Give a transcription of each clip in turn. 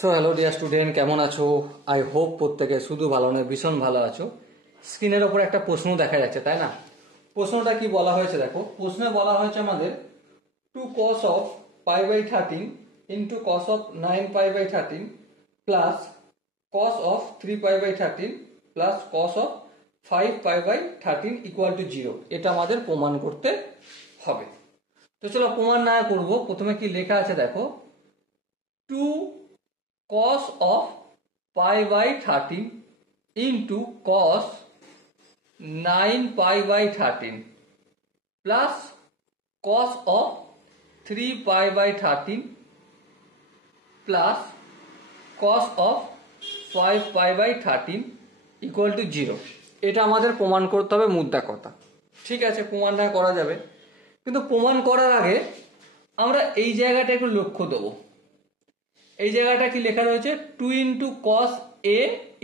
So hello dear student, কেমন আছো? I hope প্রত্যেকে শুধু ভালো নয়, ভীষণ ভালো আছো। স্ক্রিনের ওপর একটা প্রশ্ন দেখা যাচ্ছে, তাই না? প্রশ্নটা কি বলা হয়েছে দেখো। প্রশ্নে বলা হয়েছে আমাদের 2 cos of pi by 13 into cos of 9 pi by 13 plus cos of 3 pi by 13 plus cos of 5 pi by 13 equal to 0। এটা আমাদের প্রমাণ করতে হবে। তো চলো প্রমাণ না করবো, প্রথমে কি লেখা আছে দেখো। 2 cos of pi by 13 into cos 9 pi by 13 plus cos of 3 pi by 13 plus cos of 5 pi by 13 equal to 0। এটা আমাদের প্রমাণ করতে হবে মুদ্রা কথা। ঠিক আছে, প্রমাণটা করা যাবে, কিন্তু প্রমাণ করার আগে আমরা এই জায়গাটা একটু লক্ষ্য দেবো। এই জায়গাটা কি লেখা রয়েছে? 2 into cos A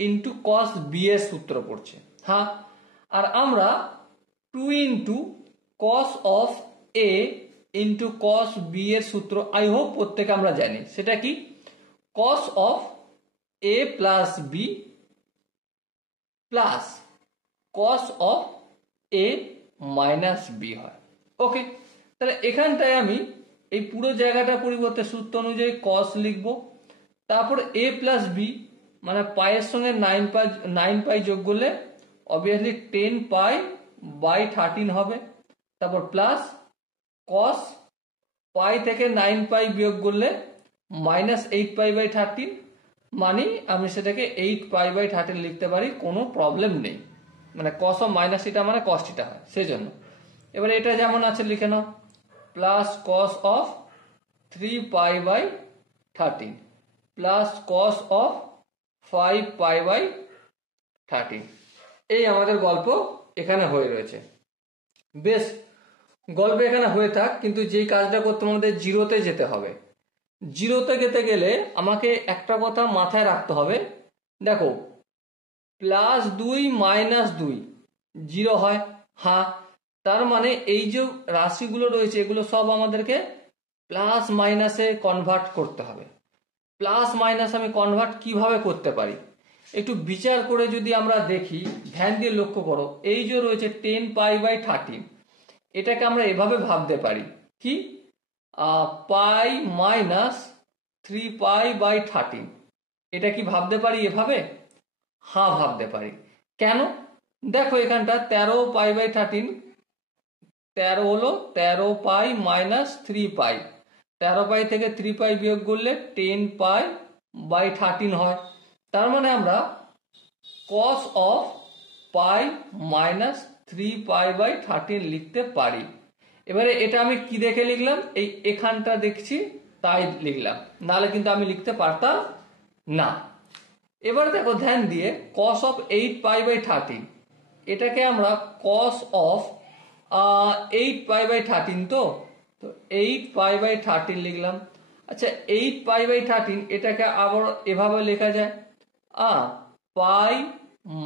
into cos B এর সূত্র পড়ছে। হ্যাঁ, আর আমরা 2 into cos of A into cos B এর সূত্র আই হোপ প্রত্যেকে আমরা জানি। সেটা কি? Cos of A plus B plus cos of A minus B হয়। ওকে, তাহলে এখানটায় আমি এই পুরো জায়গাটা পরিবর্তে সূত্র অনুযায়ী কস লিখবো, তারপর এ প্লাস বি মানে পাইয়ের সঙ্গে 9 পাই যোগ করলে অবভিয়াসলি 10 পাই বাই 13 হবে, তারপর প্লাস কস পাই থেকে 9 পাই বিয়োগ করলে মাইনাস 8 পাই বাই 13, মানে আমি সেটাকে 8 পাই বাই 13 লিখতে পারি, কোনো প্রবলেম নেই। মানে কস অফ মাইনাস থিটা মানে কস থিটা হয়, সেই জন্য। এবার এটা যেমন আছে লিখে নাও, plus cos of 3 pi by 13 plus cos of 5 pi by 13। এই আমাদের গল্প এখানে হয়ে রয়েছে। বেশ, গল্প এখানে হয়ে থাক, কিন্তু যেই কাজটা করতে আমাদের জিরোতে যেতে হবে। জিরোতে যেতে গেলে আমাকে একটা কথা মাথায় রাখতে হবে। দেখো, প্লাস 2 মাইনাস 2 জিরো হয়। হ্যাঁ, তার মানে এই যে রাশিগুলো রয়েছে এগুলো সব আমাদেরকে প্লাস মাইনাসে কনভার্ট করতে হবে। প্লাস মাইনাস আমি কনভার্ট কিভাবে করতে পারি একটু বিচার করে যদি আমরা দেখি, ধ্যান দিয়ে লক্ষ্য করো। এই যে রয়েছে 10 পাই বাই 13, এটাকে আমরা এভাবে ভাবতে পারি কি, পাই মাইনাস 3 পাই বাই 13। এটা কি ভাবতে পারি এভাবে? হ্যাঁ, ভাবতে পারি। কেন? দেখো এখানটা 13 পাই বাই 13, 13 হলো 13 পাই মাইনাস 3 পাই, 13 পাই থেকে 3 পাই বিয়োগ করলে 10 পাই বাই 13 হয়। তার মানে আমরা cos of pi minus 3 pi by 13 লিখতে পারি। এবারে এটা আমি কি দেখে লিখলাম? এই এখানটা দেখছি তাই লিখলাম, নাহলে কিন্তু আমি লিখতে পারতাম না। এবার দেখো ধ্যান দিয়ে, cos অফ 8 পাই বাই 13 এটাকে আমরা cos অফ 8 পাই বাই 13 তো 8 পাই বাই 13 লিখলাম। আচ্ছা, 8 পাই বাই 13 এটাকে আবার এভাবে লেখা যায়, পাই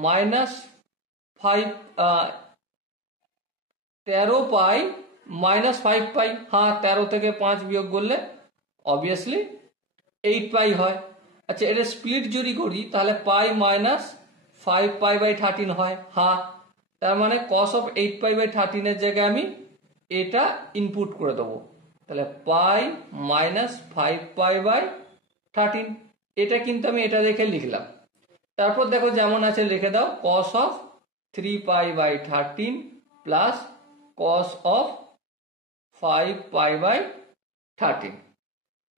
মাইনাস 5, 13 পাই মাইনাস 5 পাই। হ্যাঁ, 13 থেকে 5 বিয়োগ করলে অবভিয়াসলি 8 পাই হয়। আচ্ছা, এটা স্প্লিট যদি করি তাহলে পাই মাইনাস 5 পাই বাই 13 হয়। হ্যাঁ, তার মানে cos অফ 8 পাই বাই 13 এর জায়গায় আমি এটা ইনপুট করে দেবো, তাহলে পাই মাইনাস 5 পাই বাই 13। এটা কিন্তু আমি এটা দেখে লিখলাম। তারপর দেখো যেমন আছে লিখে দাও, cos of 3 pi by 13 plus cos of 5 pi by 13।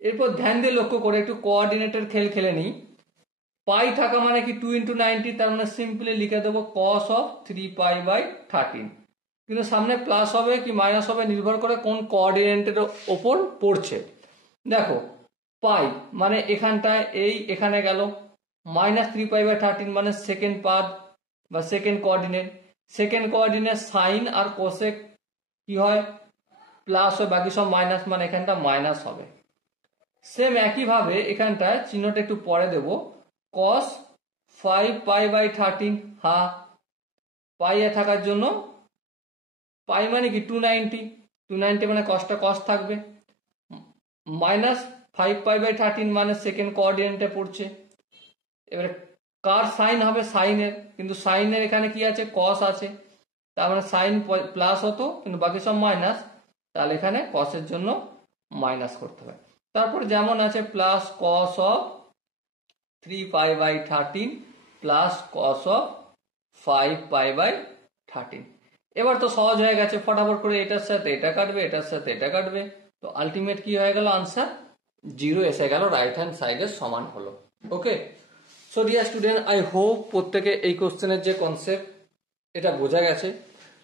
এরপর ধ্যান দিয়ে লক্ষ্য করে একটু কোঅর্ডিনেটের খেল খেলে নিই। পাই থাকা মানে কি 2 ইন্টু 90, তার মানে সিম্পলি লিখে দেবো cos অফ 3 পাই বাই 13। কিন্তু সামনে প্লাস হবে কি মাইনাস হবে নির্ভর করে কোন কোঅর্ডিনেটের ওপর পড়ছে। দেখো, পাই মানে এখানটায় এই এখানে গেল, মাইনাস 3 পাই বাই 13 মানে সেকেন্ড পাদ বা second coordinate. Second coordinate sine আর কোসেক কি হয়? প্লাস হয়, বাকি সব মাইনাস, মানে এখানটা মাইনাস হবে। সেম একইভাবে এখানটা চিহ্নটা একটু পরে দেব, cos 5 পাই বাই 13। হ্যাঁ, পাই এ থাকার জন্য পাই মানে কি 290, 290 মানে কসটা কস থাকবে, মাইনাস 5π/13 মানে সেকেন্ড কোঅর্ডিনেটে পড়ছে। এবারে কার সাইন হবে? সাইনের, কিন্তু সাইনের এখানে কি আছে? কস আছে, তার মানে সাইন প্লাস হতো কিন্তু বাকি সব মাইনাস, তাহলে এখানে কসের জন্য মাইনাস করতে হবে। তারপর যেমন আছে plus cos of 3π/13 plus cos of 5π/13। এবার তো সহজ হয়ে গেছে, ফটাফট করে এটার সাথে এটা কাটবে, এটার সাথে এটা কাটবে, তো আলটিমেট কি হয়ে গেল? আনসার 0 এসে গেল, রাইট হ্যান্ড সাইডের সমান হলো। Okay, so dear student, I hope প্রত্যেকে এই কোশ্চেনের যে কনসেপ্ট এটা বোঝা গেছে।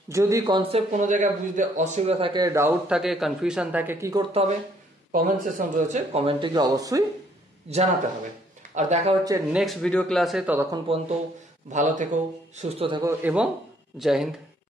যদি কনসেপ্ট কোনো জায়গায় বুঝতে অসুবিধা থাকে, ডাউট থাকে, কনফিউশন থাকে, কি করতে হবে? কমেন্ট সেকশন রয়েছে, কমেন্টে গিয়ে অবশ্যই জানাতে হবে। আর দেখা হচ্ছে নেক্সট ভিডিও ক্লাসে, ততক্ষণ পর্যন্ত ভালো থেকো, সুস্থ থেকো এবং জয় হিন্দ।